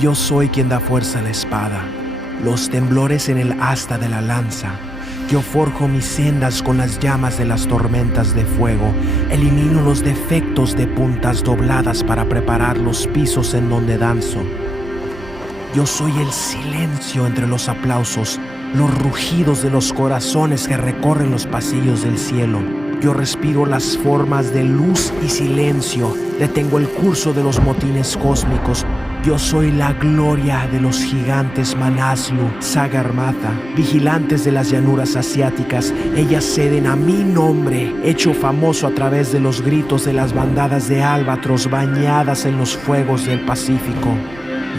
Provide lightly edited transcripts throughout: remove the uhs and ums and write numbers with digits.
Yo soy quien da fuerza a la espada, los temblores en el asta de la lanza. Yo forjo mis sendas con las llamas de las tormentas de fuego. Elimino los defectos de puntas dobladas para preparar los pisos en donde danzo. Yo soy el silencio entre los aplausos, los rugidos de los corazones que recorren los pasillos del cielo. Yo respiro las formas de luz y silencio, detengo el curso de los motines cósmicos. Yo soy la gloria de los gigantes Manaslu, Sagarmatha, vigilantes de las llanuras asiáticas. Ellas ceden a mi nombre, hecho famoso a través de los gritos de las bandadas de albatros bañadas en los fuegos del Pacífico.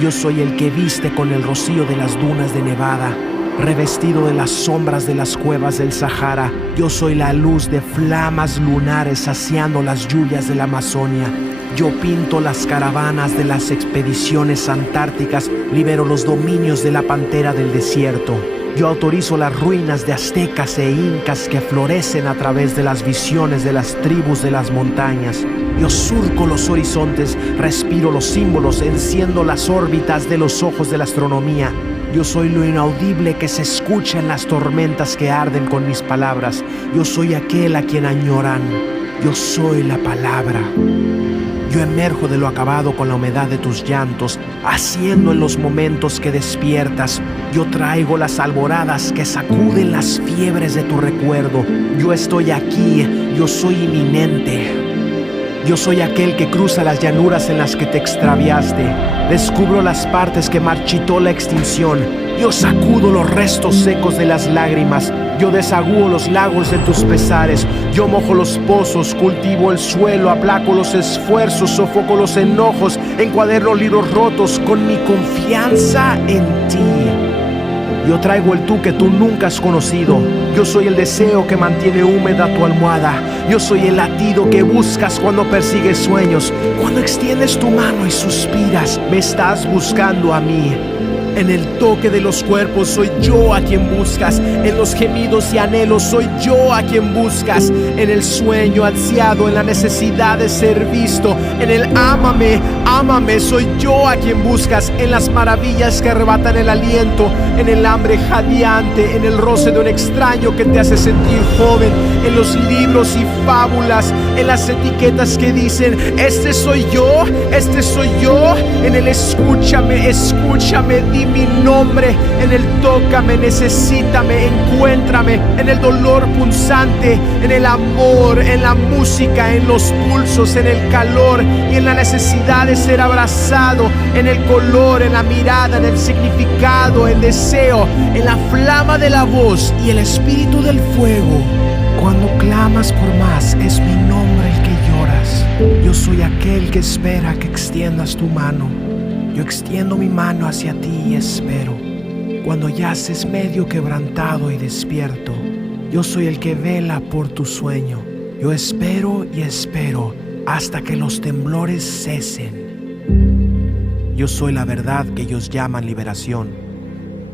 Yo soy el que viste con el rocío de las dunas de Nevada, revestido de las sombras de las cuevas del Sahara. Yo soy la luz de flamas lunares saciando las lluvias de la Amazonia. Yo pinto las caravanas de las expediciones antárticas, libero los dominios de la pantera del desierto. Yo autorizo las ruinas de aztecas e incas que florecen a través de las visiones de las tribus de las montañas. Yo surco los horizontes, respiro los símbolos, enciendo las órbitas de los ojos de la astronomía. Yo soy lo inaudible que se escucha en las tormentas que arden con mis palabras. Yo soy aquel a quien añoran. Yo soy la palabra. Yo emerjo de lo acabado con la humedad de tus llantos, haciendo en los momentos que despiertas. Yo traigo las alboradas que sacuden las fiebres de tu recuerdo. Yo estoy aquí, yo soy inminente. Yo soy aquel que cruza las llanuras en las que te extraviaste. Descubro las partes que marchitó la extinción. Yo sacudo los restos secos de las lágrimas. Yo desagúo los lagos de tus pesares. Yo mojo los pozos, cultivo el suelo, aplaco los esfuerzos, sofoco los enojos, encuaderno libros rotos con mi confianza en ti. Yo traigo el tú que tú nunca has conocido. Yo soy el deseo que mantiene húmeda tu almohada. Yo soy el latido que buscas cuando persigues sueños. Cuando extiendes tu mano y suspiras, me estás buscando a mí. En el toque de los cuerpos soy yo a quien buscas. En los gemidos y anhelos soy yo a quien buscas. En el sueño ansiado, en la necesidad de ser visto. En el ámame, ámame, soy yo a quien buscas. En las maravillas que arrebatan el aliento. En el hambre jadeante, en el roce de un extraño que te hace sentir joven. En los libros y fábulas, en las etiquetas que dicen este soy yo, este soy yo. En el escúchame, escúchame, di mi nombre. En el tócame, necesítame, encuéntrame. En el dolor punzante, en el amor, en la música, en los pulsos, en el calor y en la necesidad de ser abrazado. En el color, en la mirada, en el significado, el deseo, en la flama de la voz y el espíritu del fuego. Cuando clamas por más, es mi nombre el que lloras. Yo soy aquel que espera que extiendas tu mano. Yo extiendo mi mano hacia ti y espero. Cuando yaces medio quebrantado y despierto, yo soy el que vela por tu sueño. Yo espero y espero hasta que los temblores cesen. Yo soy la verdad que ellos llaman liberación.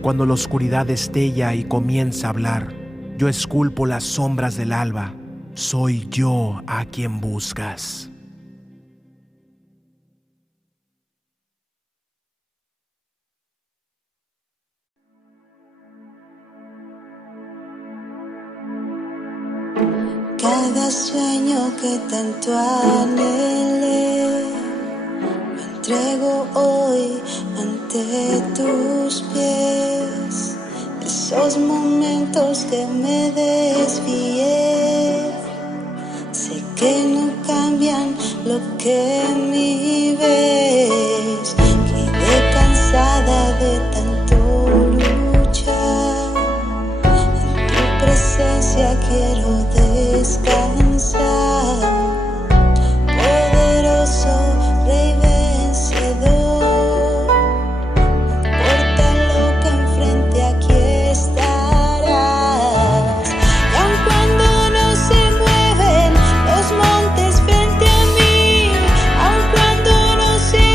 Cuando la oscuridad destella y comienza a hablar, yo esculpo las sombras del alba. Soy yo a quien buscas. Cada sueño que tanto anhelé, me entrego hoy ante tus pies. Esos momentos que me desvié, sé que no cambian lo que en mí ves. Quedé cansada de tanto luchar, en tu presencia quiero descansar. Poderoso Rey vencedor, no importa lo que enfrente, aquí estarás. Y aun cuando no se mueven los montes frente a mí, aun cuando no se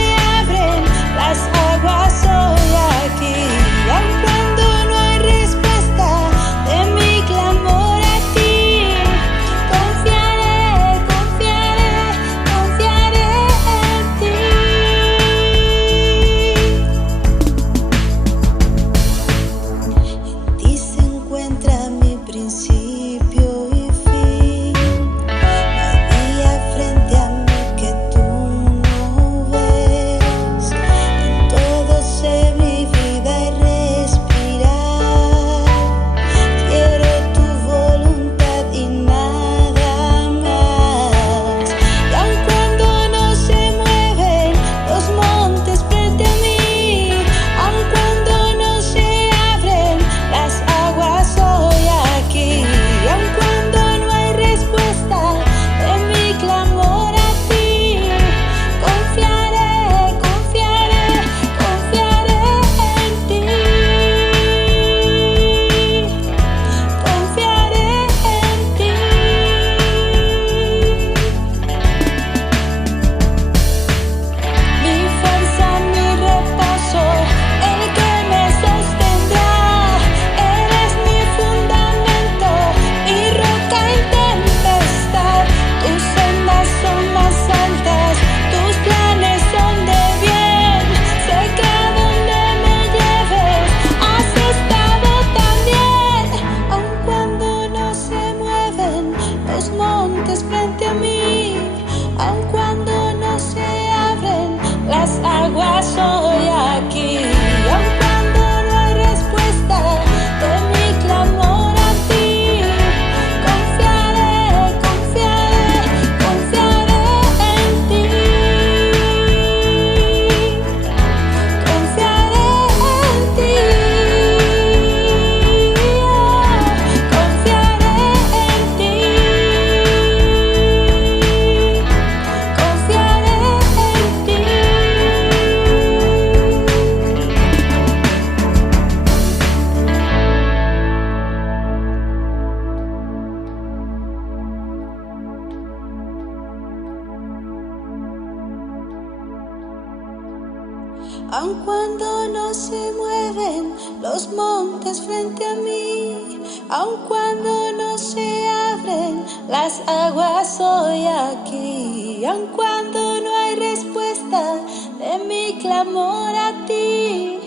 aun cuando no se mueven los montes frente a mí, aun cuando no se abren las aguas hoy aquí, aun cuando no hay respuesta de mi clamor a ti,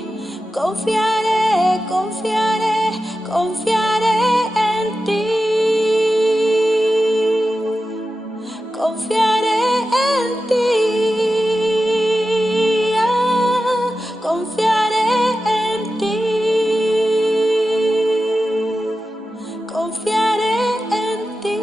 confiaré, confiaré, confiaré en ti. Confiaré en ti, confiaré en ti, confiaré en ti.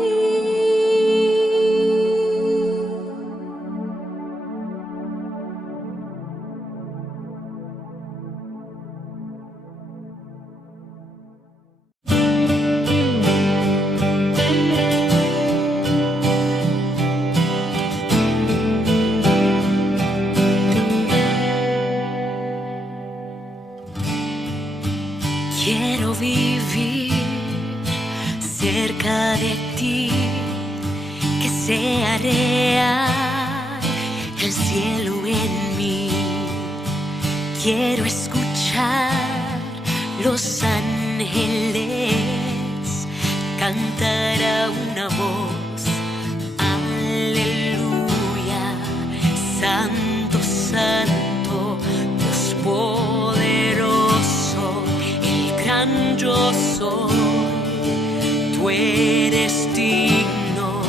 Quiero vivir cerca de ti, que sea real el cielo en mí. Quiero escuchar los ángeles cantar a una voz, aleluya, santo, santo, Dios poderoso, yo soy, tú eres digno,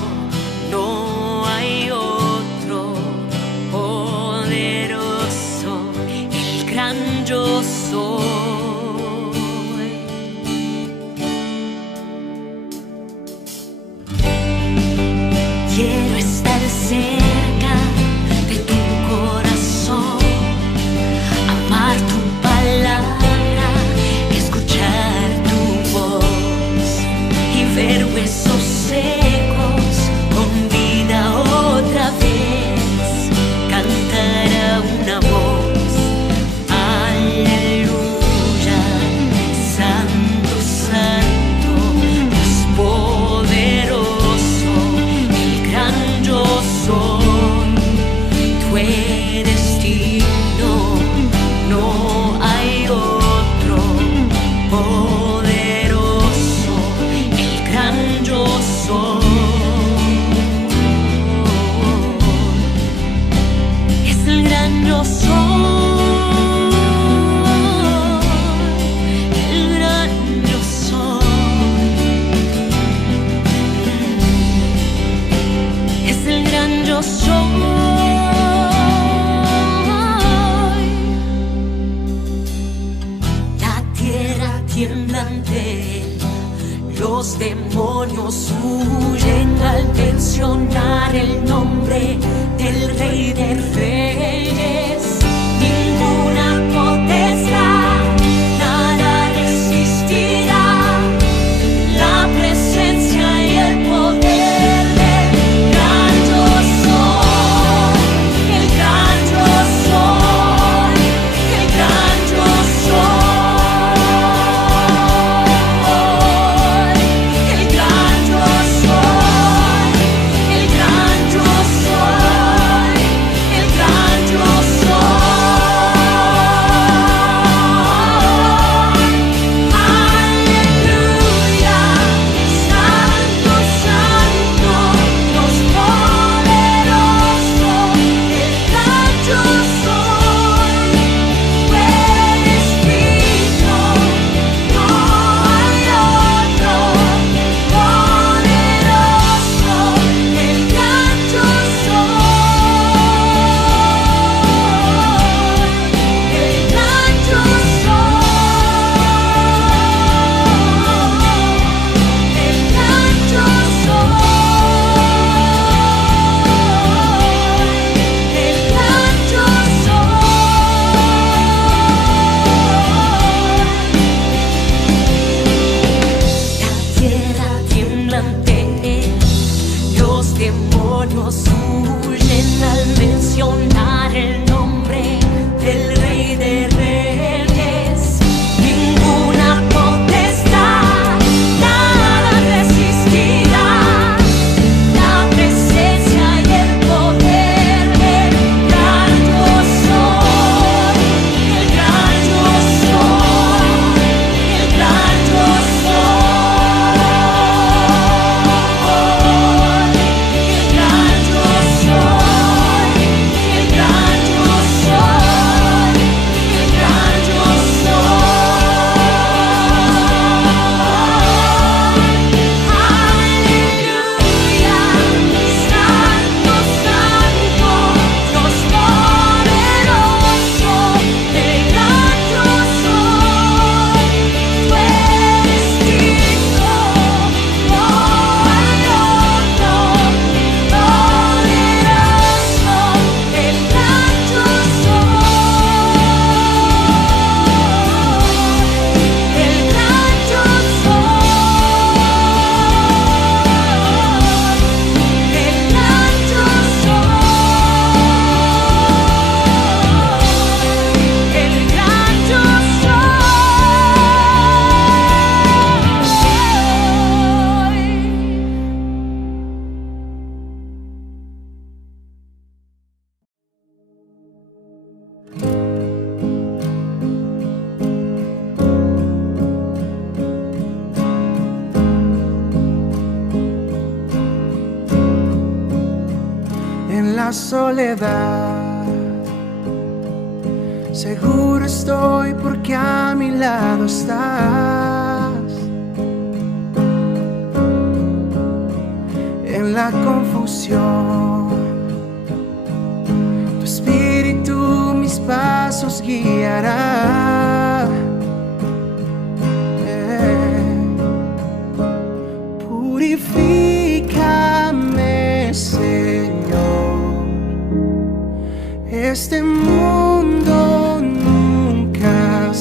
no hay otro poderoso, el gran yo soy. Quiero estar cerca de tu corazón, amar tu palabra, ver huesos secos con vida otra vez, cantar a una voz, aleluya, santo, santo, Dios poderoso, el gran yo soy, tú eres digno, no hay otro poderoso, yo soy. Es el gran yo soy, el gran yo soy. Es el gran yo soy. La tierra tiembla ante él, los demonios huyen al mencionar el nombre del Rey de Reyes. Ninguna potestad, nada resistirá la presencia y el poder del gran yo soy, el gran yo soy, el gran yo soy. So soledad. Seguro estoy porque a mi lado estás. En la confusión, tu espíritu mis pasos guiará. Purifícame, Señor. Este mundo nunca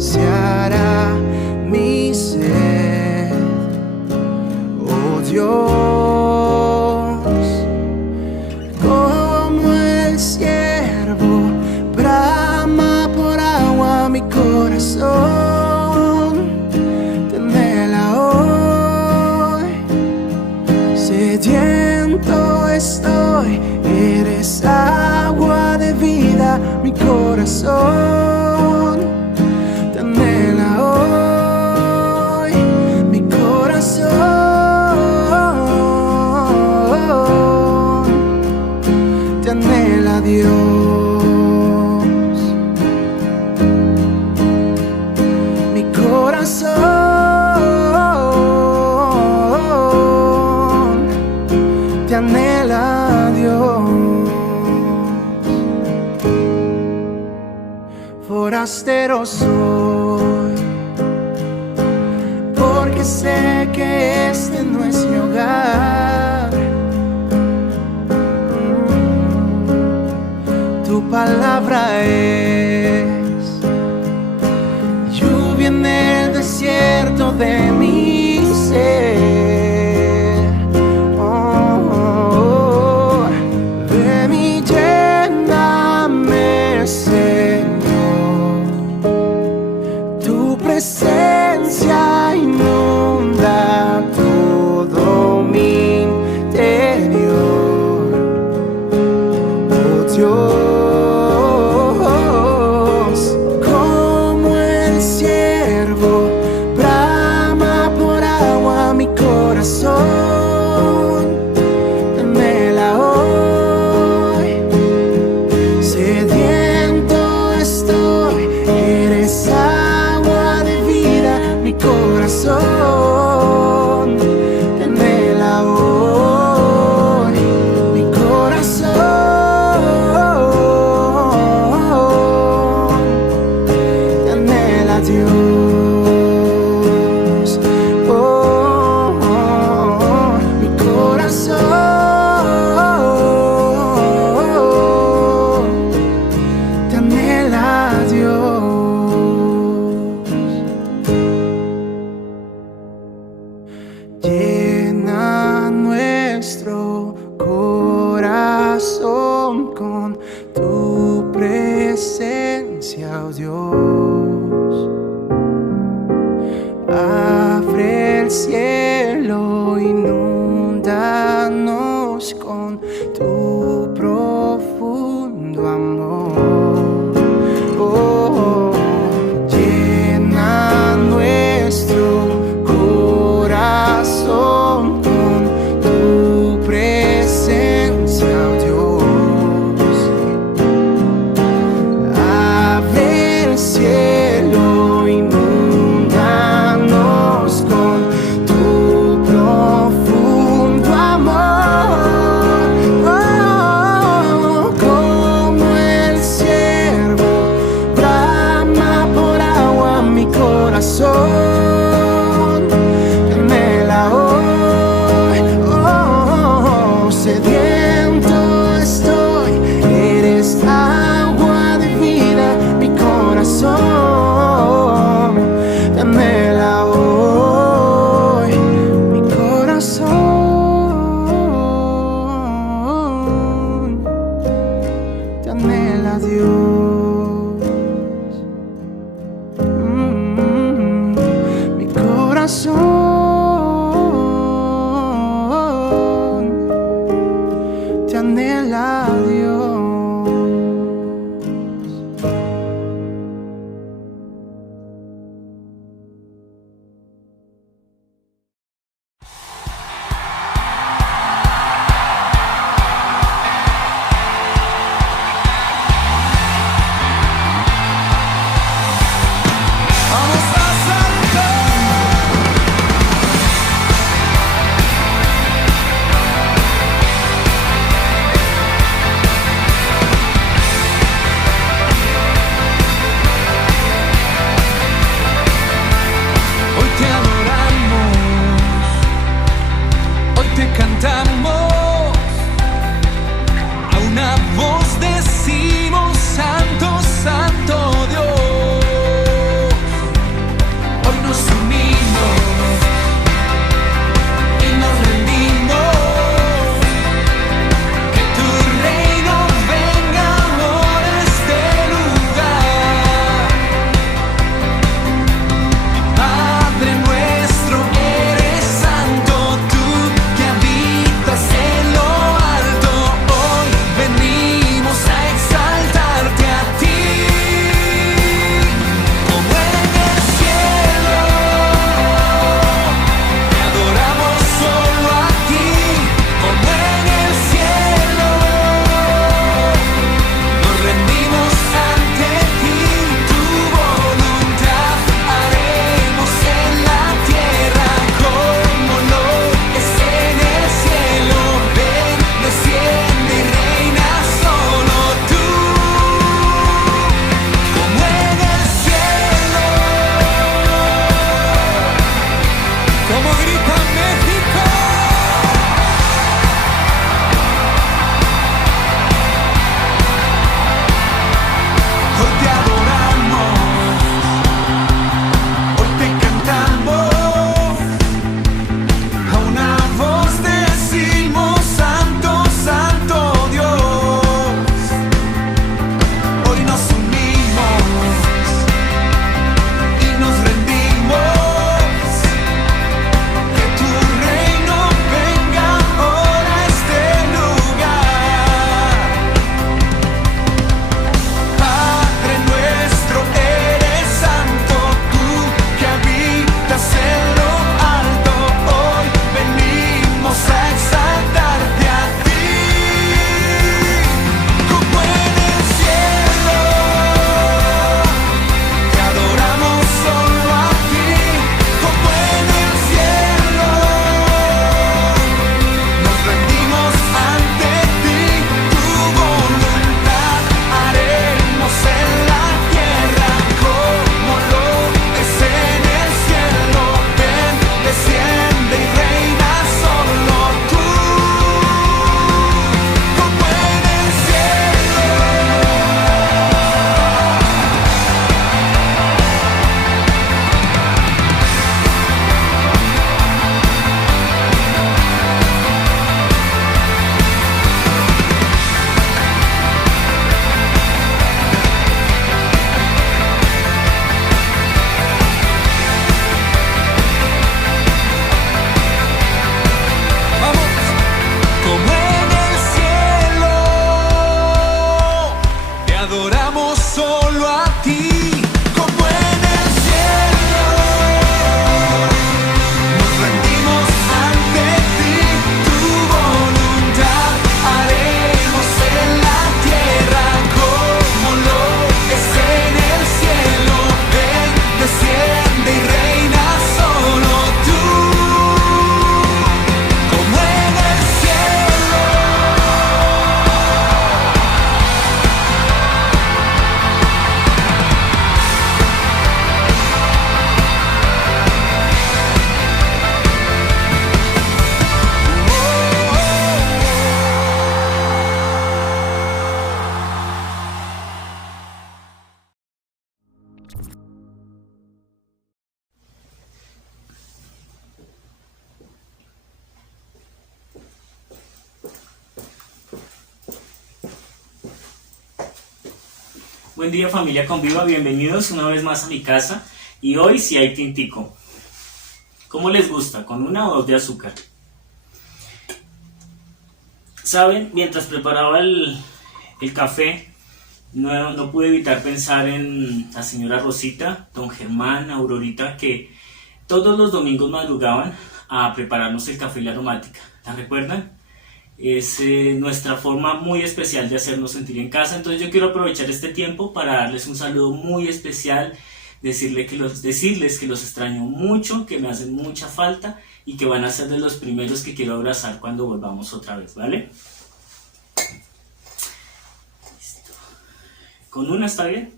saciará mi sed. Oh Dios, como el ciervo brama por agua mi corazón, tenela hoy. Sediento estoy, eres agua de vida, mi corazón, tenela hoy, mi corazón, te anhela Dios, mi corazón, te anhela Dios. Forastero soy, porque sé que este no es mi hogar. Tu palabra es lluvia en el desierto de mi ser. Oh, de mi lléname, Señor. Tu presencia inunda todo mi interior. Oh Dios, como el ciervo brama por agua mi corazón, dámela hoy. Sediento estoy, eres agua de vida, mi corazón, dámela hoy, mi corazón, dámela Dios. Oh, oh, oh, mi corazón, te anhela Dios. Llena nuestro corazón con tu presencia, oh Dios. Abre el cielo, inúndanos con tu profundo amor. Oh, llena nuestro corazón con tu presencia, oh Dios. Abre el cielo, inúndanos con tu Buen día familia Conviva, bienvenidos una vez más a mi casa y hoy sí hay tintico. ¿Cómo les gusta? ¿Con una o dos de azúcar? Saben, mientras preparaba el café no pude evitar pensar en la señora Rosita, don Germán, Aurorita, que todos los domingos madrugaban a prepararnos el café y la aromática. ¿La recuerdan? Es nuestra forma muy especial de hacernos sentir en casa. Entonces yo quiero aprovechar este tiempo para darles un saludo muy especial, decirles que los extraño mucho, que me hacen mucha falta y que van a ser de los primeros que quiero abrazar cuando volvamos otra vez, ¿vale? Listo. ¿Con una está bien?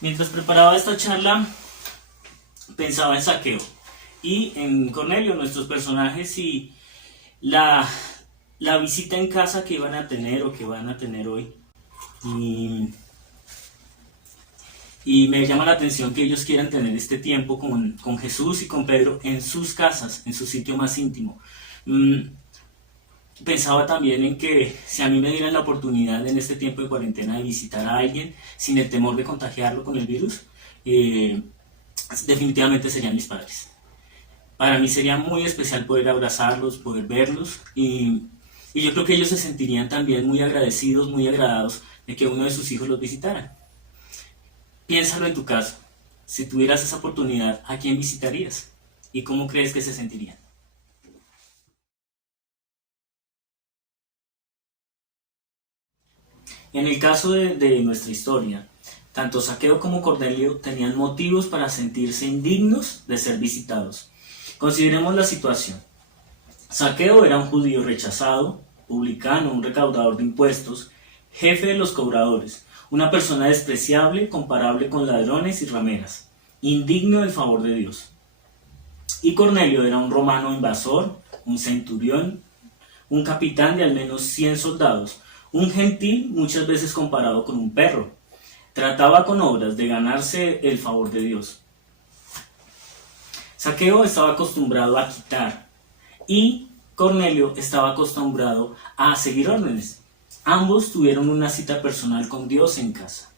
Mientras preparaba esta charla, pensaba en Zaqueo y en Cornelio, nuestros personajes, y la visita en casa que iban a tener o que van a tener hoy. Y me llama la atención que ellos quieran tener este tiempo con Jesús y con Pedro en sus casas, en su sitio más íntimo. Pensaba también en que si a mí me dieran la oportunidad en este tiempo de cuarentena de visitar a alguien sin el temor de contagiarlo con el virus, definitivamente serían mis padres. Para mí sería muy especial poder abrazarlos, poder verlos, y yo creo que ellos se sentirían también muy agradecidos, muy agradados de que uno de sus hijos los visitara. Piénsalo en tu caso. Si tuvieras esa oportunidad, ¿a quién visitarías? ¿Y cómo crees que se sentirían? En el caso de nuestra historia, tanto Zaqueo como Cornelio tenían motivos para sentirse indignos de ser visitados. Consideremos la situación. Zaqueo era un judío rechazado, publicano, un recaudador de impuestos, jefe de los cobradores, una persona despreciable, comparable con ladrones y rameras, indigno del favor de Dios. Y Cornelio era un romano invasor, un centurión, un capitán de al menos 100 soldados, un gentil muchas veces comparado con un perro. Trataba con obras de ganarse el favor de Dios. Zaqueo estaba acostumbrado a quitar y Cornelio estaba acostumbrado a seguir órdenes. Ambos tuvieron una cita personal con Dios en casa.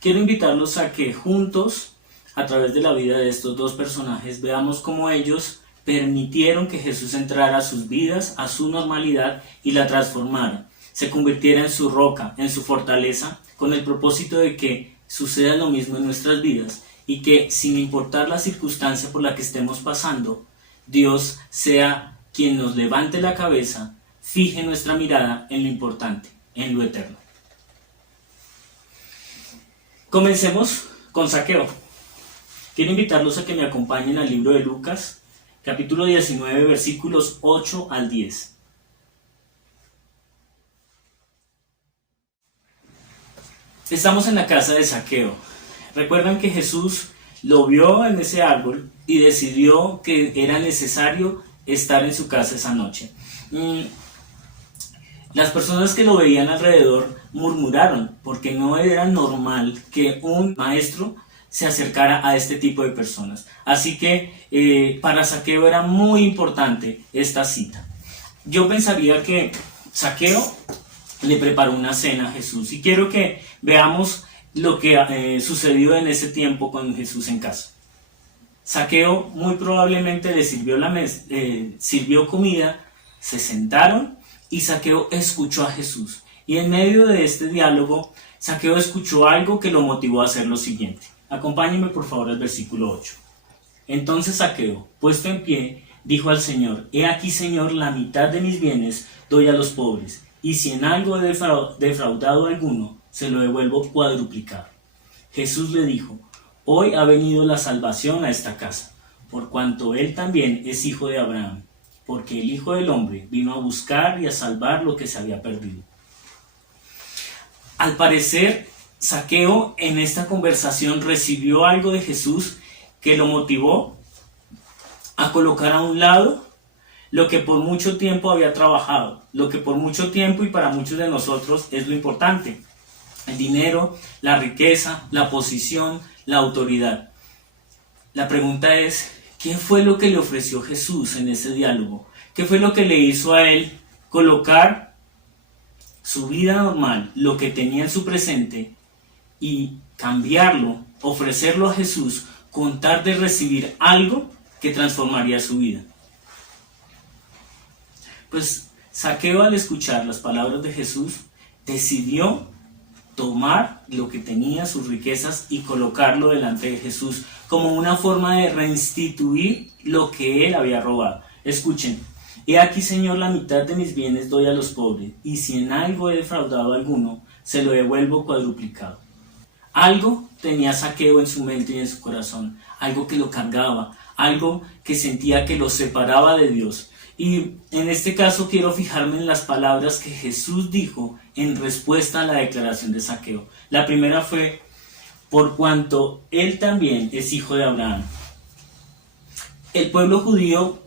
Quiero invitarlos a que juntos, a través de la vida de estos dos personajes, veamos cómo ellos permitieron que Jesús entrara a sus vidas, a su normalidad y la transformara. Se convirtiera en su roca, en su fortaleza, con el propósito de que suceda lo mismo en nuestras vidas y que, sin importar la circunstancia por la que estemos pasando, Dios sea quien nos levante la cabeza, fije nuestra mirada en lo importante, en lo eterno. Comencemos con Zaqueo. Quiero invitarlos a que me acompañen al libro de Lucas, capítulo 19, versículos 8 al 10. Estamos en la casa de Zaqueo. Recuerdan que Jesús lo vio en ese árbol y decidió que era necesario estar en su casa esa noche. Las personas que lo veían alrededor murmuraron porque no era normal que un maestro se acercara a este tipo de personas. Así que para Zaqueo era muy importante esta cita. Yo pensaría que Zaqueo le preparó una cena a Jesús y quiero que veamos lo que sucedió en ese tiempo con Jesús en casa. Zaqueo muy probablemente le sirvió comida, se sentaron y Zaqueo escuchó a Jesús. Y en medio de este diálogo, Zaqueo escuchó algo que lo motivó a hacer lo siguiente. Acompáñenme por favor al versículo 8. Entonces Zaqueo, puesto en pie, dijo al Señor: He aquí, Señor, la mitad de mis bienes doy a los pobres, y si en algo he defraudado a alguno, se lo devuelvo cuadruplicado. Jesús le dijo: Hoy ha venido la salvación a esta casa, por cuanto él también es hijo de Abraham, porque el Hijo del Hombre vino a buscar y a salvar lo que se había perdido. Al parecer, Zaqueo en esta conversación recibió algo de Jesús que lo motivó a colocar a un lado lo que por mucho tiempo había trabajado, lo que por mucho tiempo y para muchos de nosotros es lo importante: el dinero, la riqueza, la posición, la autoridad. La pregunta es, ¿qué fue lo que le ofreció Jesús en ese diálogo? ¿Qué fue lo que le hizo a él colocar su vida normal, lo que tenía en su presente, y cambiarlo, ofrecerlo a Jesús, con tal de recibir algo que transformaría su vida? Pues Zaqueo, al escuchar las palabras de Jesús, decidió tomar lo que tenía, sus riquezas, y colocarlo delante de Jesús como una forma de reinstituir lo que él había robado. Escuchen: he aquí, Señor, la mitad de mis bienes doy a los pobres, y si en algo he defraudado a alguno, se lo devuelvo cuadruplicado. Algo tenía Zaqueo en su mente y en su corazón, algo que lo cargaba, algo que sentía que lo separaba de Dios. Y en este caso quiero fijarme en las palabras que Jesús dijo en respuesta a la declaración de Zaqueo. La primera fue: por cuanto él también es hijo de Abraham. El pueblo judío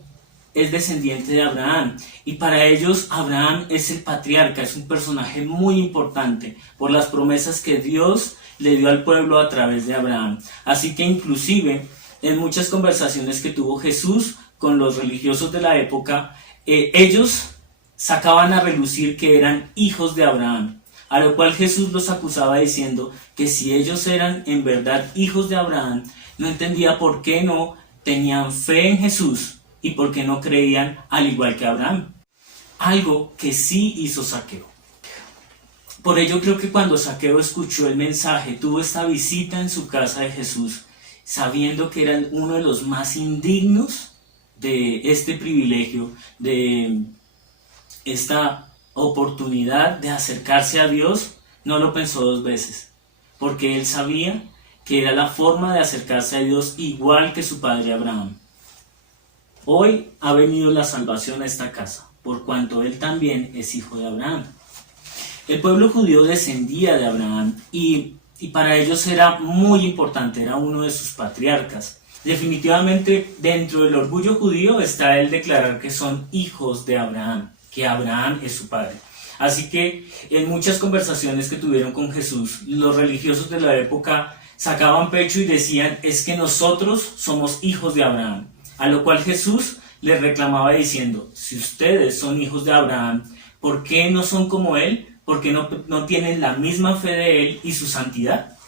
es descendiente de Abraham, y para ellos Abraham es el patriarca, es un personaje muy importante por las promesas que Dios le dio al pueblo a través de Abraham. Así que inclusive en muchas conversaciones que tuvo Jesús con los religiosos de la época, ellos sacaban a relucir que eran hijos de Abraham, a lo cual Jesús los acusaba diciendo que si ellos eran en verdad hijos de Abraham, no entendía por qué no tenían fe en Jesús y por qué no creían al igual que Abraham. Algo que sí hizo Zaqueo. Por ello creo que cuando Zaqueo escuchó el mensaje, tuvo esta visita en su casa de Jesús, sabiendo que era uno de los más indignos de este privilegio, de esta oportunidad de acercarse a Dios, no lo pensó dos veces, porque él sabía que era la forma de acercarse a Dios igual que su padre Abraham. Hoy ha venido la salvación a esta casa, por cuanto él también es hijo de Abraham. El pueblo judío descendía de Abraham y para ellos era muy importante, era uno de sus patriarcas. Definitivamente dentro del orgullo judío está el declarar que son hijos de Abraham, que Abraham es su padre. Así que en muchas conversaciones que tuvieron con Jesús, los religiosos de la época sacaban pecho y decían: es que nosotros somos hijos de Abraham. A lo cual Jesús les reclamaba diciendo: si ustedes son hijos de Abraham, ¿por qué no son como él? ¿Por qué no tienen la misma fe de él y su santidad?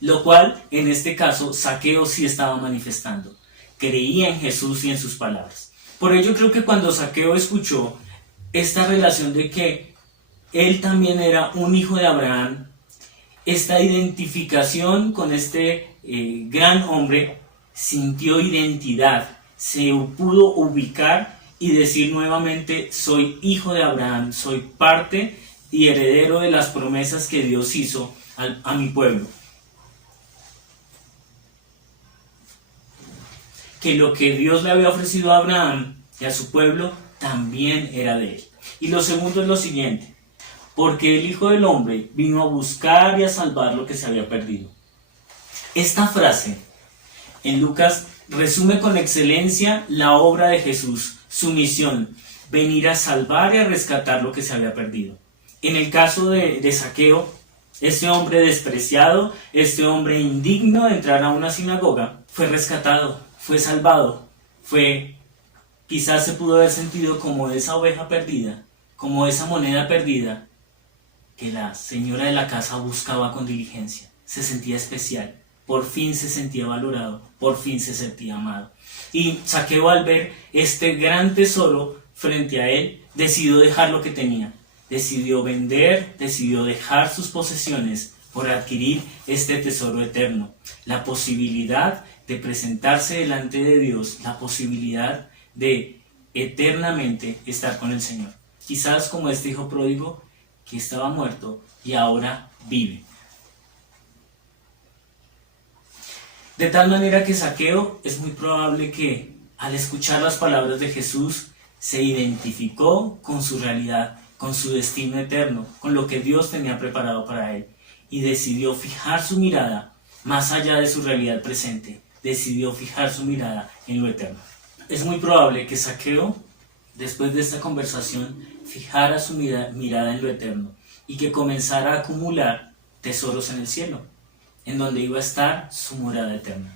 Lo cual, en este caso, Zaqueo sí estaba manifestando. Creía en Jesús y en sus palabras. Por ello creo que cuando Zaqueo escuchó esta relación de que él también era un hijo de Abraham, esta identificación con este gran hombre, sintió identidad, se pudo ubicar y decir nuevamente: soy hijo de Abraham, soy parte y heredero de las promesas que Dios hizo a mi pueblo. Que lo que Dios le había ofrecido a Abraham y a su pueblo también era de él. Y lo segundo es lo siguiente: porque el Hijo del Hombre vino a buscar y a salvar lo que se había perdido. Esta frase en Lucas resume con excelencia la obra de Jesús, su misión: venir a salvar y a rescatar lo que se había perdido. En el caso de Zaqueo, este hombre despreciado, este hombre indigno de entrar a una sinagoga, fue rescatado, fue salvado, quizás se pudo haber sentido como esa oveja perdida, como esa moneda perdida que la señora de la casa buscaba con diligencia. Se sentía especial, por fin se sentía valorado, por fin se sentía amado. Y Zaqueo, al ver este gran tesoro frente a él, decidió dejar lo que tenía, decidió vender, decidió dejar sus posesiones por adquirir este tesoro eterno, la posibilidad de presentarse delante de Dios, la posibilidad de eternamente estar con el Señor. Quizás como este hijo pródigo que estaba muerto y ahora vive. De tal manera que Zaqueo es muy probable que al escuchar las palabras de Jesús se identificó con su realidad, con su destino eterno, con lo que Dios tenía preparado para él, y decidió fijar su mirada más allá de su realidad presente, decidió fijar su mirada en lo eterno. es muy probable que Zaqueo, después de esta conversación, fijara su mirada en lo eterno y que comenzara a acumular tesoros en el cielo, en donde iba a estar su morada eterna.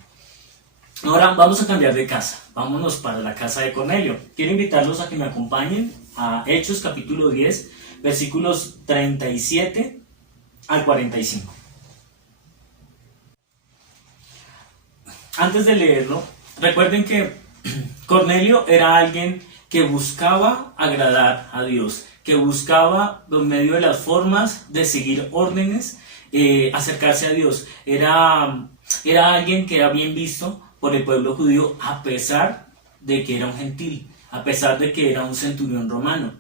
Ahora vamos a cambiar de casa, vámonos para la casa de Cornelio. Quiero invitarlos a que me acompañen a Hechos capítulo 10, versículos 37 al 45. Antes de leerlo, recuerden que Cornelio era alguien que buscaba agradar a Dios, que buscaba por medio de las formas de seguir órdenes, acercarse a Dios. Era alguien que era bien visto por el pueblo judío a pesar de que era un gentil, a pesar de que era un centurión romano.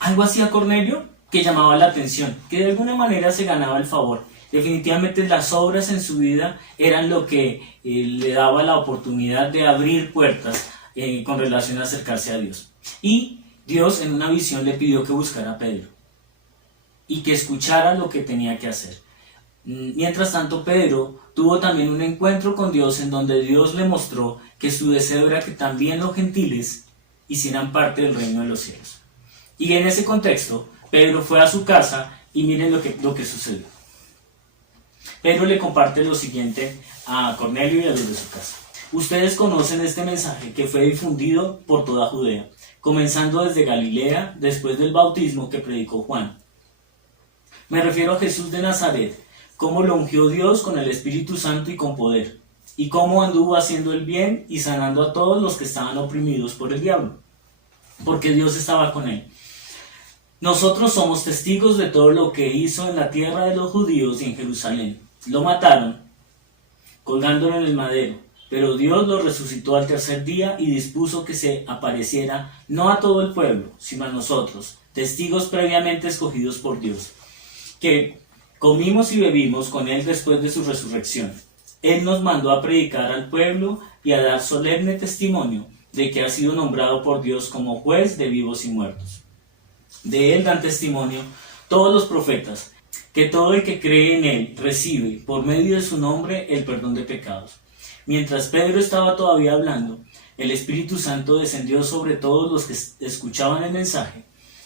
Algo hacía Cornelio que llamaba la atención, que de alguna manera se ganaba el favor. Definitivamente las obras en su vida eran lo que le daba la oportunidad de abrir puertas con relación a acercarse a Dios. Y Dios en una visión le pidió que buscara a Pedro y que escuchara lo que tenía que hacer. Mientras tanto, Pedro tuvo también un encuentro con Dios en donde Dios le mostró que su deseo era que también los gentiles hicieran parte del reino de los cielos. Y en ese contexto, Pedro fue a su casa y miren lo que sucedió. Pedro le comparte lo siguiente a Cornelio y a los de su casa. Ustedes conocen este mensaje que fue difundido por toda Judea, comenzando desde Galilea, después del bautismo que predicó Juan. Me refiero a Jesús de Nazaret, cómo lo ungió Dios con el Espíritu Santo y con poder, y cómo anduvo haciendo el bien y sanando a todos los que estaban oprimidos por el diablo, porque Dios estaba con él. Nosotros somos testigos de todo lo que hizo en la tierra de los judíos y en Jerusalén. Lo mataron, colgándolo en el madero, pero Dios lo resucitó al tercer día y dispuso que se apareciera no a todo el pueblo, sino a nosotros, testigos previamente escogidos por Dios, que comimos y bebimos con él después de su resurrección. Él nos mandó a predicar al pueblo y a dar solemne testimonio de que ha sido nombrado por Dios como juez de vivos y muertos. De él dan testimonio todos los profetas, que todo el que cree en él recibe, por medio de su nombre, el perdón de pecados. Mientras Pedro estaba todavía hablando, el Espíritu Santo descendió sobre todos los que escuchaban el mensaje.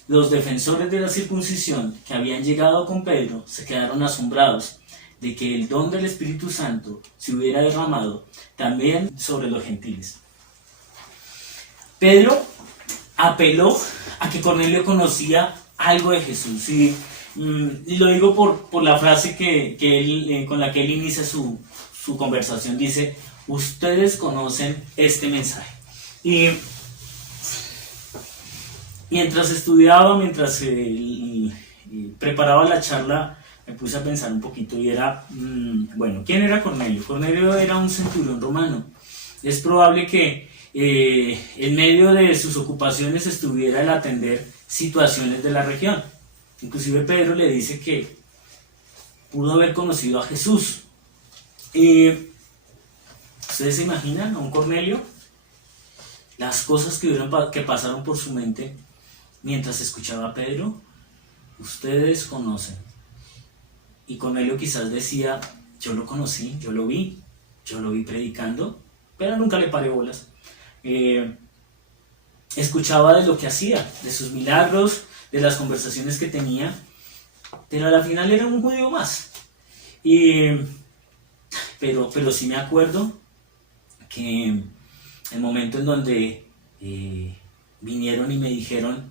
Los defensores de la circuncisión que habían llegado con Pedro se quedaron asombrados de que el don del Espíritu Santo se hubiera derramado también sobre los gentiles. Pedro apeló a que Cornelio conocía algo de Jesús. Y lo digo por la frase con la que él inicia su conversación. Dice, ustedes conocen este mensaje. Y mientras estudiaba, mientras preparaba la charla, me puse a pensar un poquito y era, bueno, ¿quién era Cornelio? Cornelio era un centurión romano. Es probable que en medio de sus ocupaciones estuviera el atender situaciones de la región. Inclusive Pedro le dice que pudo haber conocido a Jesús. ¿Ustedes se imaginan a un Cornelio? Las cosas que pasaron por su mente mientras escuchaba a Pedro. Ustedes conocen. Y Cornelio quizás decía, yo lo conocí, yo lo vi predicando, pero nunca le paré bolas. Escuchaba de lo que hacía, de sus milagros, de las conversaciones que tenía, pero al final era un judío más. Pero sí me acuerdo que el momento en donde vinieron y me dijeron,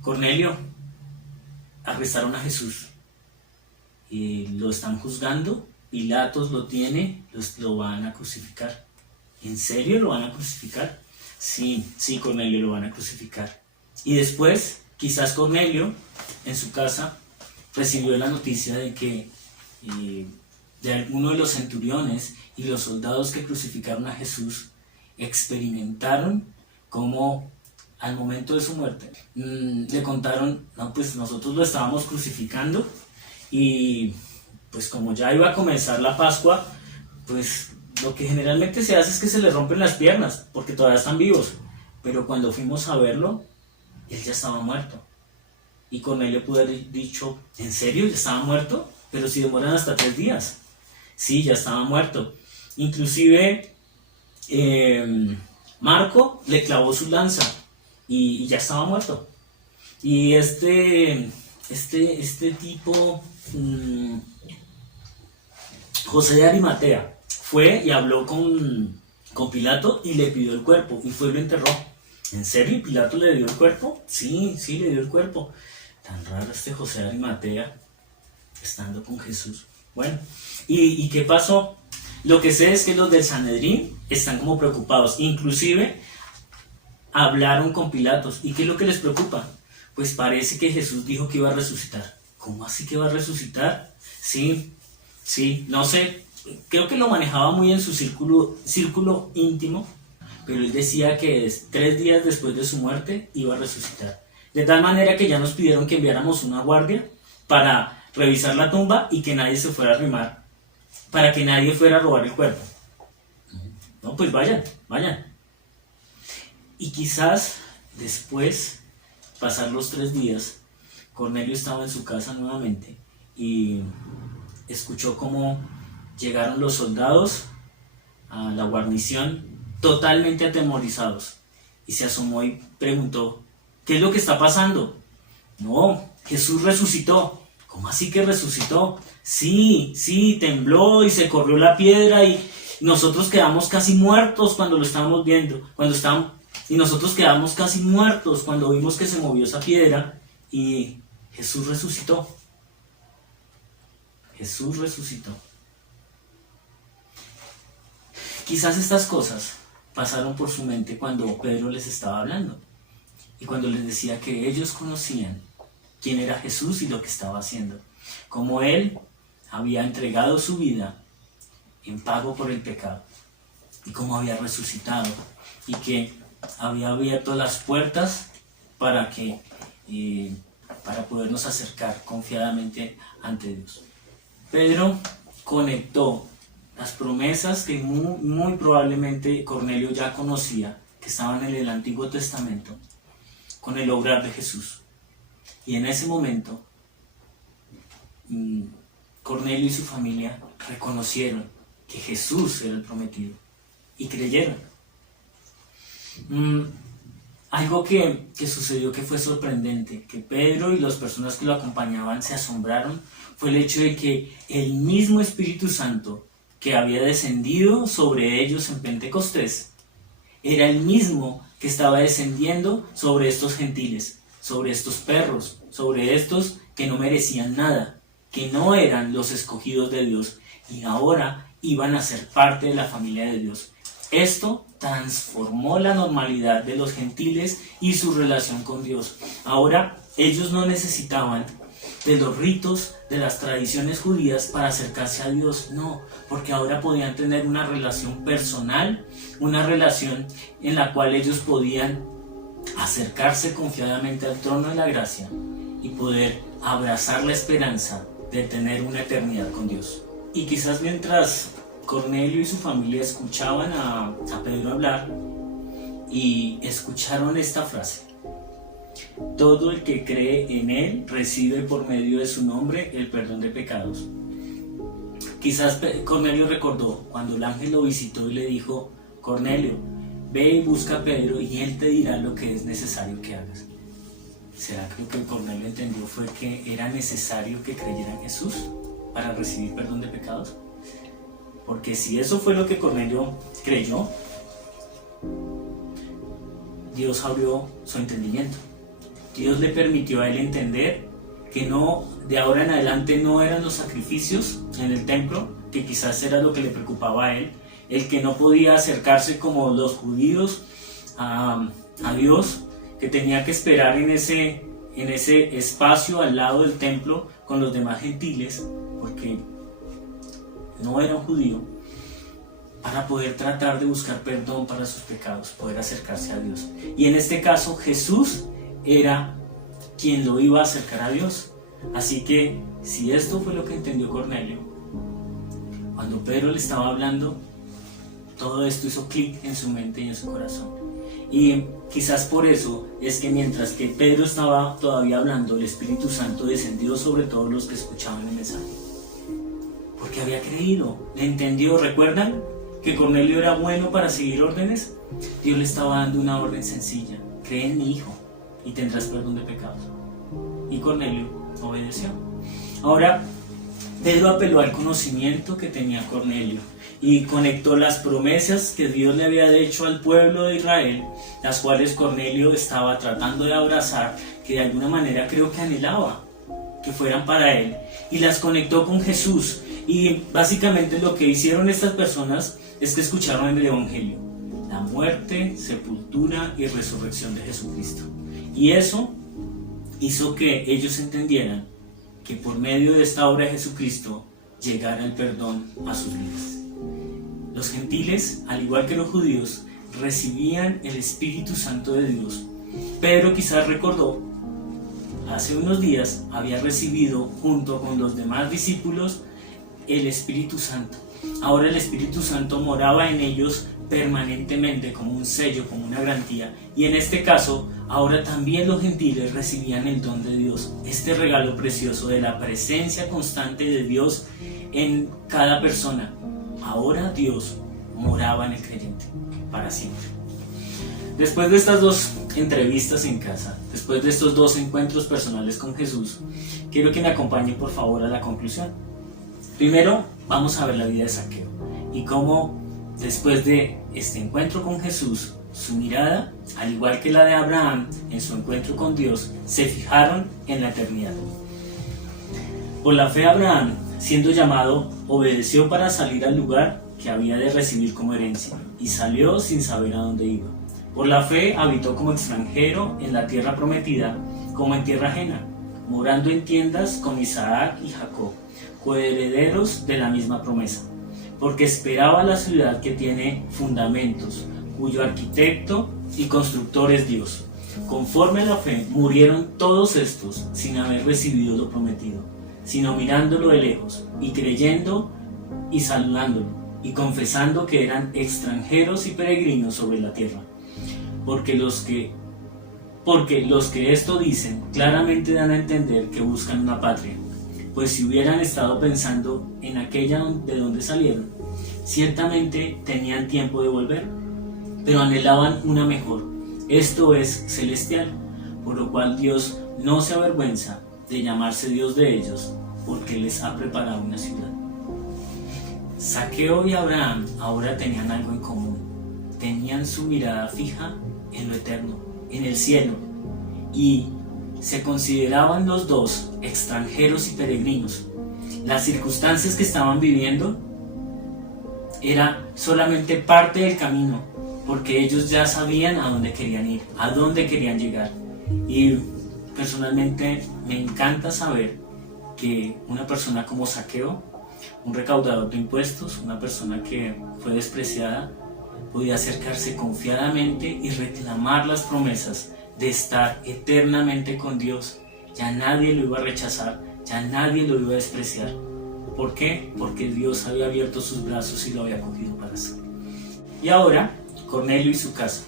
Cornelio, arrestaron a Jesús, lo están juzgando, Pilatos lo tiene, lo van a crucificar. ¿En serio lo van a crucificar? Sí, Cornelio, lo van a crucificar. Y después, quizás Cornelio, en su casa, recibió la noticia de que de alguno de los centuriones y los soldados que crucificaron a Jesús experimentaron cómo al momento de su muerte le contaron, no, pues nosotros lo estábamos crucificando y pues como ya iba a comenzar la Pascua, pues lo que generalmente se hace es que se le rompen las piernas porque todavía están vivos, pero cuando fuimos a verlo, él ya estaba muerto. Y Cornelio pudo haber dicho, ¿en serio? ¿Ya estaba muerto? Pero si demoran hasta 3 días. Sí, ya estaba muerto. Inclusive Marco le clavó su lanza y ya estaba muerto. Y este tipo, José de Arimatea, fue y habló con Pilato y le pidió el cuerpo y fue y lo enterró. ¿En serio? ¿Pilato le dio el cuerpo? Sí, le dio el cuerpo. Tan raro este José de Arimatea estando con Jesús. Bueno, ¿y qué pasó? Lo que sé es que los del Sanedrín están como preocupados. Inclusive hablaron con Pilatos. ¿Y qué es lo que les preocupa? Pues parece que Jesús dijo que iba a resucitar. ¿Cómo así que va a resucitar? Sí, no sé. Creo que lo manejaba muy en su círculo íntimo. Pero él decía que 3 días después de su muerte iba a resucitar. De tal manera que ya nos pidieron que enviáramos una guardia para revisar la tumba y que nadie se fuera a arrimar, para que nadie fuera a robar el cuerpo. No, pues vayan. Y quizás después, pasar los 3 días, Cornelio estaba en su casa nuevamente y escuchó cómo llegaron los soldados a la guarnición totalmente atemorizados, y se asomó y preguntó: ¿qué es lo que está pasando? No, Jesús resucitó. ¿Cómo así que resucitó? Sí, tembló y se corrió la piedra y nosotros quedamos casi muertos cuando lo estábamos viendo, y nosotros quedamos casi muertos cuando vimos que se movió esa piedra y Jesús resucitó. Jesús resucitó. Quizás estas cosas pasaron por su mente cuando Pedro les estaba hablando y cuando les decía que ellos conocían quién era Jesús y lo que estaba haciendo, cómo Él había entregado su vida en pago por el pecado y cómo había resucitado y que había abierto las puertas para podernos acercar confiadamente ante Dios. Pedro conectó las promesas que muy probablemente Cornelio ya conocía, que estaban en el Antiguo Testamento, con el obrar de Jesús. Y en ese momento, Cornelio y su familia reconocieron que Jesús era el prometido y creyeron. Algo que sucedió que fue sorprendente, que Pedro y las personas que lo acompañaban se asombraron, fue el hecho de que el mismo Espíritu Santo que había descendido sobre ellos en Pentecostés era el mismo que estaba descendiendo sobre estos gentiles, sobre estos perros, sobre estos que no merecían nada, que no eran los escogidos de Dios y ahora iban a ser parte de la familia de Dios. Esto transformó la normalidad de los gentiles y su relación con Dios. Ahora ellos no necesitaban de los ritos, de las tradiciones judías para acercarse a Dios, no, porque ahora podían tener una relación personal, una relación en la cual ellos podían acercarse confiadamente al trono de la gracia y poder abrazar la esperanza de tener una eternidad con Dios. Y quizás mientras Cornelio y su familia escuchaban a Pedro hablar y escucharon esta frase: todo el que cree en él recibe por medio de su nombre el perdón de pecados. Quizás Cornelio recordó cuando el ángel lo visitó y le dijo: Cornelio, ve y busca a Pedro y él te dirá lo que es necesario que hagas. ¿Será que lo que Cornelio entendió fue que era necesario que creyera en Jesús para recibir perdón de pecados? Porque si eso fue lo que Cornelio creyó, Dios abrió su entendimiento. Dios le permitió a él entender que no, de ahora en adelante no eran los sacrificios en el templo, que quizás era lo que le preocupaba a él, el que no podía acercarse como los judíos a Dios, que tenía que esperar en ese espacio al lado del templo con los demás gentiles, porque no era un judío, para poder tratar de buscar perdón para sus pecados, poder acercarse a Dios. Y en este caso Jesús era quien lo iba a acercar a Dios. Así que si esto fue lo que entendió Cornelio, cuando Pedro le estaba hablando, todo esto hizo clic en su mente y en su corazón. Y quizás por eso es que mientras que Pedro estaba todavía hablando, el Espíritu Santo descendió sobre todos los que escuchaban el mensaje, porque había creído, le entendió. ¿Recuerdan que Cornelio era bueno para seguir órdenes, Dios le estaba dando una orden sencilla: cree en mi hijo y tendrás perdón de pecados. Y Cornelio obedeció. Ahora, Pedro apeló al conocimiento que tenía Cornelio y conectó las promesas que Dios le había hecho al pueblo de Israel, las cuales Cornelio estaba tratando de abrazar, que de alguna manera creo que anhelaba que fueran para él, y las conectó con Jesús. Y básicamente lo que hicieron estas personas es que escucharon el Evangelio: la muerte, sepultura y resurrección de Jesucristo. Y eso hizo que ellos entendieran que por medio de esta obra de Jesucristo llegara el perdón a sus vidas. Los gentiles, al igual que los judíos, recibían el Espíritu Santo de Dios. Pedro quizás recordó, hace unos días había recibido junto con los demás discípulos el Espíritu Santo. Ahora el Espíritu Santo moraba en ellos permanentemente como un sello, como una garantía. Y en este caso, ahora también los gentiles recibían el don de Dios, este regalo precioso de la presencia constante de Dios en cada persona. Ahora Dios moraba en el creyente para siempre. Después de estas dos entrevistas en casa, después de estos dos encuentros personales con Jesús, quiero que me acompañen por favor a la conclusión. Primero, vamos a ver la vida de Zaqueo y cómo después de este encuentro con Jesús, su mirada, al igual que la de Abraham en su encuentro con Dios, se fijaron en la eternidad. Por la fe, Abraham, siendo llamado, obedeció para salir al lugar que había de recibir como herencia, y salió sin saber a dónde iba. Por la fe habitó como extranjero en la tierra prometida, como en tierra ajena, morando en tiendas con Isaac y Jacob, coherederos de la misma promesa, porque esperaba la ciudad que tiene fundamentos, cuyo arquitecto y constructor es Dios. Conforme a la fe murieron todos estos sin haber recibido lo prometido, sino mirándolo de lejos y creyendo y saludándolo y confesando que eran extranjeros y peregrinos sobre la tierra. Porque los que esto dicen claramente dan a entender que buscan una patria, pues si hubieran estado pensando en aquella de donde salieron, ciertamente tenían tiempo de volver, pero anhelaban una mejor, esto es celestial, por lo cual Dios no se avergüenza de llamarse Dios de ellos, porque les ha preparado una ciudad. Zaqueo y Abraham ahora tenían algo en común: tenían su mirada fija en lo eterno, en el cielo, y se consideraban los dos extranjeros y peregrinos. Las circunstancias que estaban viviendo era solamente parte del camino, porque ellos ya sabían a dónde querían ir, a dónde querían llegar. Y personalmente me encanta saber que una persona como Zaqueo, un recaudador de impuestos, una persona que fue despreciada, podía acercarse confiadamente y reclamar las promesas de estar eternamente con Dios. Ya nadie lo iba a rechazar, ya nadie lo iba a despreciar. ¿Por qué? Porque Dios había abierto sus brazos y lo había acogido para sí. Y ahora, Cornelio y su casa,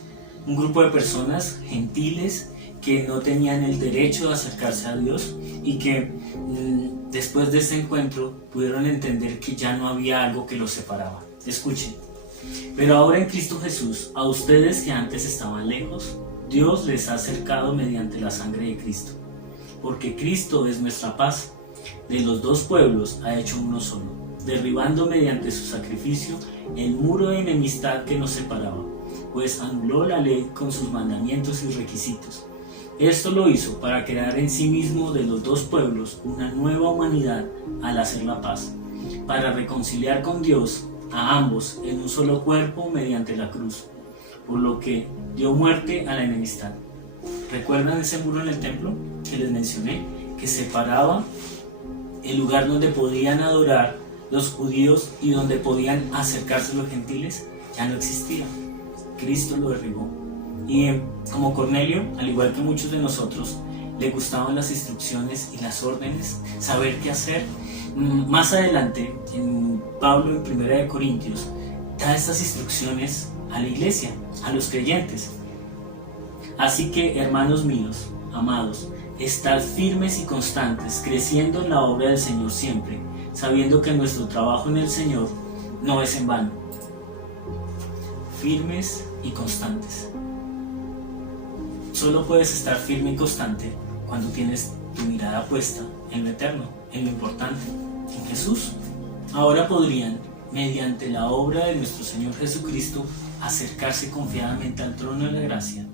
un grupo de personas gentiles que no tenían el derecho de acercarse a Dios y que después de este encuentro pudieron entender que ya no había algo que los separaba. Escuchen: pero ahora en Cristo Jesús, a ustedes que antes estaban lejos, Dios les ha acercado mediante la sangre de Cristo, porque Cristo es nuestra paz. De los dos pueblos ha hecho uno solo, derribando mediante su sacrificio el muro de enemistad que nos separaba, pues anuló la ley con sus mandamientos y requisitos. Esto lo hizo para crear en sí mismo de los dos pueblos una nueva humanidad al hacer la paz, para reconciliar con Dios a ambos en un solo cuerpo mediante la cruz, por lo que dio muerte a la enemistad. ¿Recuerdan ese muro en el templo que les mencioné, que separaba el lugar donde podían adorar los judíos y donde podían acercarse los gentiles? Ya no existía. Cristo lo derribó. Y como Cornelio, al igual que muchos de nosotros, le gustaban las instrucciones y las órdenes, saber qué hacer. Más adelante, Pablo en 1 Corintios da estas instrucciones a la iglesia, a los creyentes. Así que, hermanos míos, amados, estad firmes y constantes, creciendo en la obra del Señor siempre, sabiendo que nuestro trabajo en el Señor no es en vano. firmes y constantes. Solo puedes estar firme y constante cuando tienes tu mirada puesta en lo eterno, en lo importante, en Jesús. Ahora podrían, mediante la obra de nuestro Señor Jesucristo, acercarse confiadamente al trono de la gracia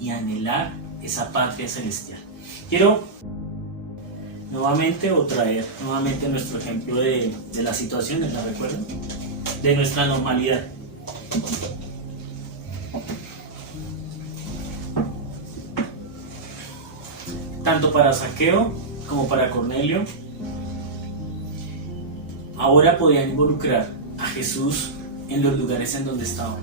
y anhelar esa patria celestial. Quiero nuevamente traer nuevamente nuestro ejemplo de las situaciones, ¿la recuerdan? De nuestra normalidad. Tanto para Zaqueo como para Cornelio, ahora podían involucrar a Jesús en los lugares en donde estaban.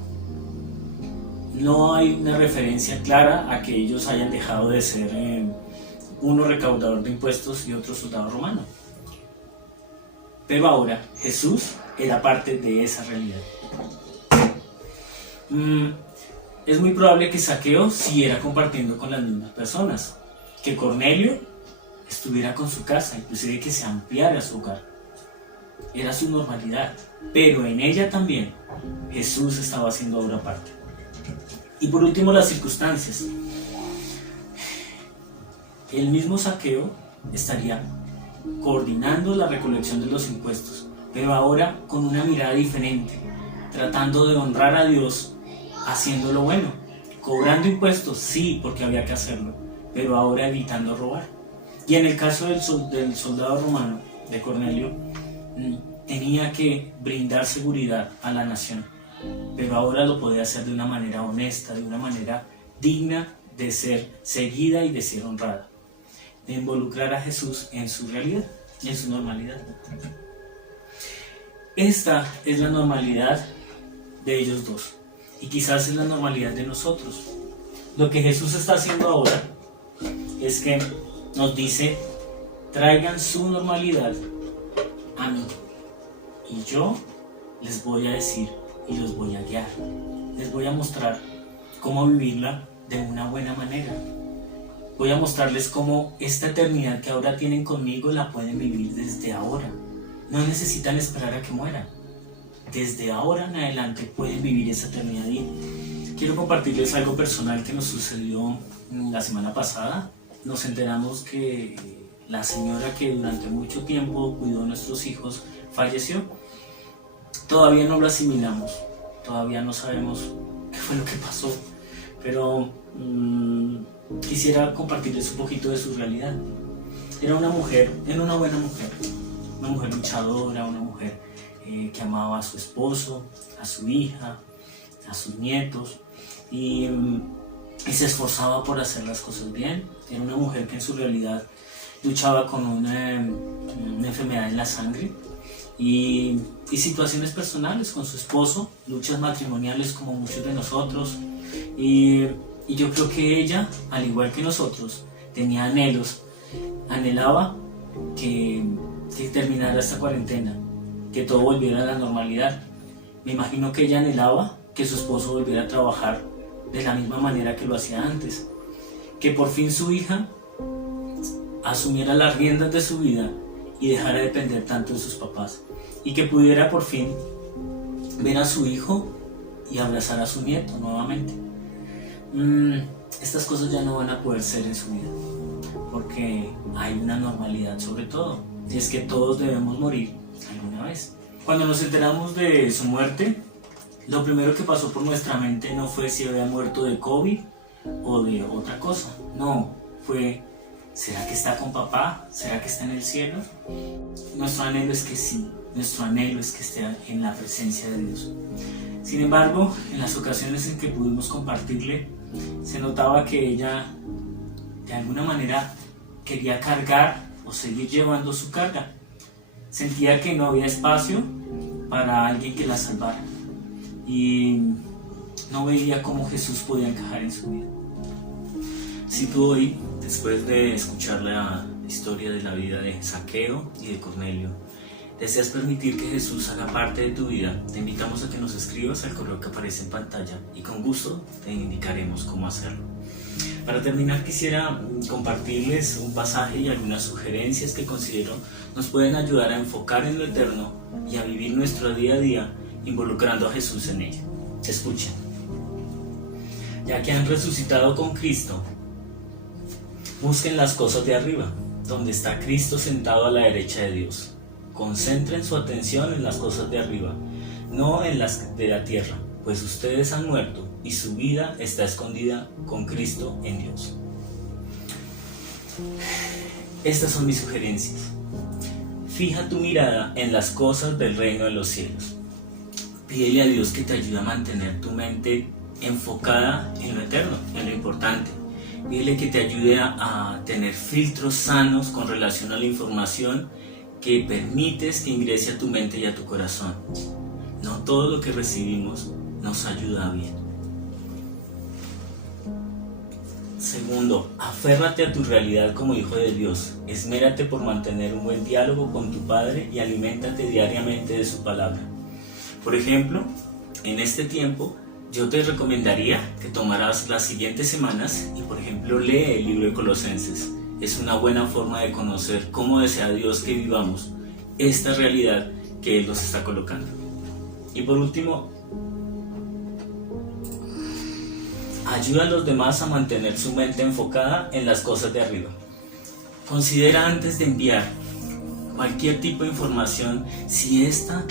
No hay una referencia clara a que ellos hayan dejado de ser uno recaudador de impuestos y otro soldado romano. Pero ahora Jesús era parte de esa realidad. Es muy probable que Zaqueo siguiera compartiendo con las mismas personas, que Cornelio estuviera con su casa, inclusive que se ampliara su hogar. Era su normalidad, pero en ella también Jesús estaba haciendo obra aparte. Y por último, las circunstancias. El mismo Zaqueo estaría coordinando la recolección de los impuestos, pero ahora con una mirada diferente, tratando de honrar a Dios, haciendo lo bueno, cobrando impuestos, sí, porque había que hacerlo, pero ahora evitando robar. Y en el caso del soldado romano, de Cornelio, tenía que brindar seguridad a la nación, pero ahora lo podía hacer de una manera honesta, de una manera digna de ser seguida y de ser honrada, de involucrar a Jesús en su realidad, en su normalidad. Esta es la normalidad de ellos dos, y quizás es la normalidad de nosotros. Lo que Jesús está haciendo ahora es que nos dice: traigan su normalidad a mí, y yo les voy a decir y los voy a guiar. Les voy a mostrar cómo vivirla de una buena manera. Voy a mostrarles cómo esta eternidad que ahora tienen conmigo la pueden vivir desde ahora. No necesitan esperar a que mueran. Desde ahora en adelante pueden vivir esa eternidad. Y quiero compartirles algo personal que nos sucedió la semana pasada. Nos enteramos que la señora que durante mucho tiempo cuidó a nuestros hijos falleció. Todavía no lo asimilamos, todavía no sabemos qué fue lo que pasó, pero quisiera compartirles un poquito de su realidad. Era una mujer, era una buena mujer, una mujer luchadora, una mujer que amaba a su esposo, a su hija, a sus nietos, y se esforzaba por hacer las cosas bien. Era una mujer que en su realidad luchaba con una enfermedad en la sangre y situaciones personales con su esposo, luchas matrimoniales como muchos de nosotros, y yo creo que ella, al igual que nosotros, tenía anhelos, anhelaba que terminara esta cuarentena, que todo volviera a la normalidad. Me imagino que ella anhelaba que su esposo volviera a trabajar de la misma manera que lo hacía antes, que por fin su hija asumiera las riendas de su vida y dejara de depender tanto de sus papás, y que pudiera por fin ver a su hijo y abrazar a su nieto nuevamente. Estas cosas ya no van a poder ser en su vida, porque hay una normalidad sobre todo, y es que todos debemos morir alguna vez. Cuando nos enteramos de su muerte, lo primero que pasó por nuestra mente no fue si había muerto de COVID o de otra cosa, no, fue: ¿será que está con papá? ¿Será que está en el cielo? Nuestro anhelo es que sí, nuestro anhelo es que esté en la presencia de Dios. Sin embargo, en las ocasiones en que pudimos compartirle, se notaba que ella de alguna manera quería cargar o seguir llevando su carga. Sentía que no había espacio para alguien que la salvara, y no veía cómo Jesús podía encajar en su vida. Si tú hoy, después de escuchar la historia de la vida de Zaqueo y de Cornelio, deseas permitir que Jesús haga parte de tu vida, te invitamos a que nos escribas al correo que aparece en pantalla y con gusto te indicaremos cómo hacerlo. Para terminar, quisiera compartirles un pasaje y algunas sugerencias que considero nos pueden ayudar a enfocar en lo eterno y a vivir nuestro día a día involucrando a Jesús en ella. Escuchen. ya que han resucitado con Cristo, busquen las cosas de arriba, donde está Cristo sentado a la derecha de Dios. Concentren su atención en las cosas de arriba, no en las de la tierra, pues ustedes han muerto y su vida está escondida con Cristo en Dios. Estas son mis sugerencias. Fija tu mirada en las cosas del reino de los cielos. Pídele a Dios que te ayude a mantener tu mente enfocada en lo eterno, en lo importante. Pídele que te ayude a tener filtros sanos con relación a la información que permites que ingrese a tu mente y a tu corazón. No todo lo que recibimos nos ayuda a bien. Segundo, aférrate a tu realidad como hijo de Dios. Esmérate por mantener un buen diálogo con tu Padre y aliméntate diariamente de su palabra. Por ejemplo, en este tiempo, yo te recomendaría que tomaras las siguientes semanas y, por ejemplo, lee el libro de Colosenses. Es una buena forma de conocer cómo desea Dios que vivamos esta realidad que Él nos está colocando. Y por último, ayuda a los demás a mantener su mente enfocada en las cosas de arriba. Considera antes de enviar cualquier tipo de información si esta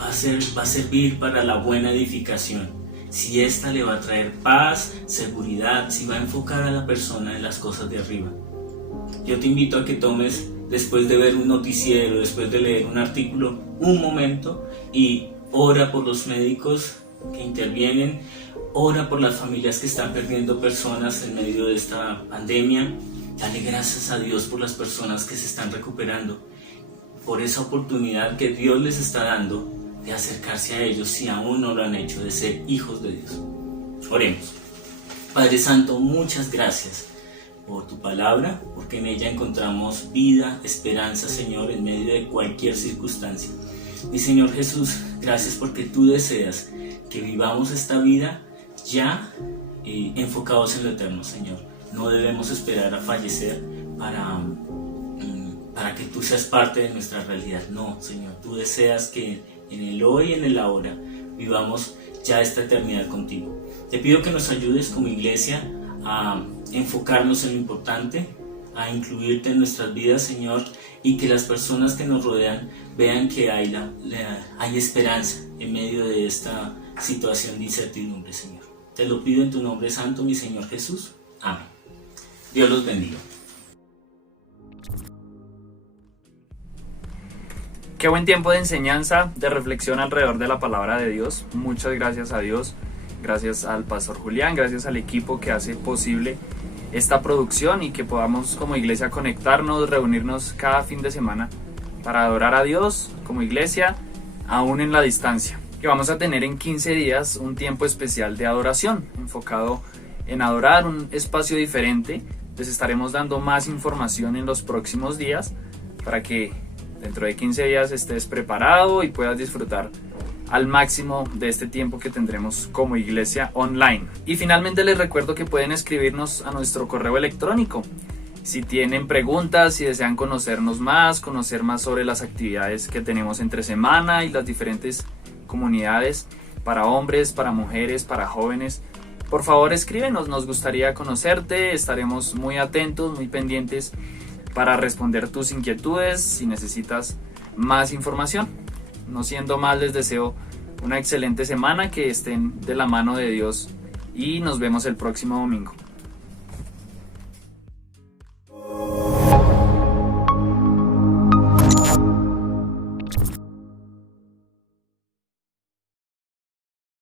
va a servir para la buena edificación, si esta le va a traer paz, seguridad, si va a enfocar a la persona en las cosas de arriba. Yo te invito a que tomes, después de ver un noticiero, después de leer un artículo, un momento y ora por los médicos que intervienen, ora por las familias que están perdiendo personas en medio de esta pandemia. Dale gracias a Dios por las personas que se están recuperando, por esa oportunidad que Dios les está dando de acercarse a ellos si aún no lo han hecho, de ser hijos de Dios. Oremos. Padre Santo, muchas gracias por tu palabra, porque en ella encontramos vida, esperanza, Señor, en medio de cualquier circunstancia. Mi Señor Jesús, gracias porque tú deseas que vivamos esta vida ya enfocados en lo eterno, Señor. No debemos esperar a fallecer para que tú seas parte de nuestra realidad. No, Señor, tú deseas que en el hoy y en el ahora vivamos ya esta eternidad contigo. Te pido que nos ayudes como iglesia a enfocarnos en lo importante, a incluirte en nuestras vidas, Señor, y que las personas que nos rodean vean que hay esperanza en medio de esta situación de incertidumbre, Señor. Te lo pido en tu nombre santo, mi Señor Jesús. Amén. Dios los bendiga. Qué buen tiempo de enseñanza, de reflexión alrededor de la palabra de Dios. Muchas gracias a Dios, gracias al pastor Julián, gracias al equipo que hace posible esta producción y que podamos como iglesia conectarnos, reunirnos cada fin de semana para adorar a Dios como iglesia, aún en la distancia. Que vamos a tener en 15 días un tiempo especial de adoración, enfocado en adorar, un espacio diferente. Les estaremos dando más información en los próximos días para que dentro de 15 días estés preparado y puedas disfrutar al máximo de este tiempo que tendremos como iglesia online. Y finalmente les recuerdo que pueden escribirnos a nuestro correo electrónico si tienen preguntas, si desean conocernos más, conocer más sobre las actividades que tenemos entre semana y las diferentes comunidades para hombres, para mujeres, para jóvenes. Por favor, escríbenos, nos gustaría conocerte, estaremos muy atentos, muy pendientes para responder tus inquietudes si necesitas más información. No siendo más, les deseo una excelente semana, que estén de la mano de Dios y nos vemos el próximo domingo.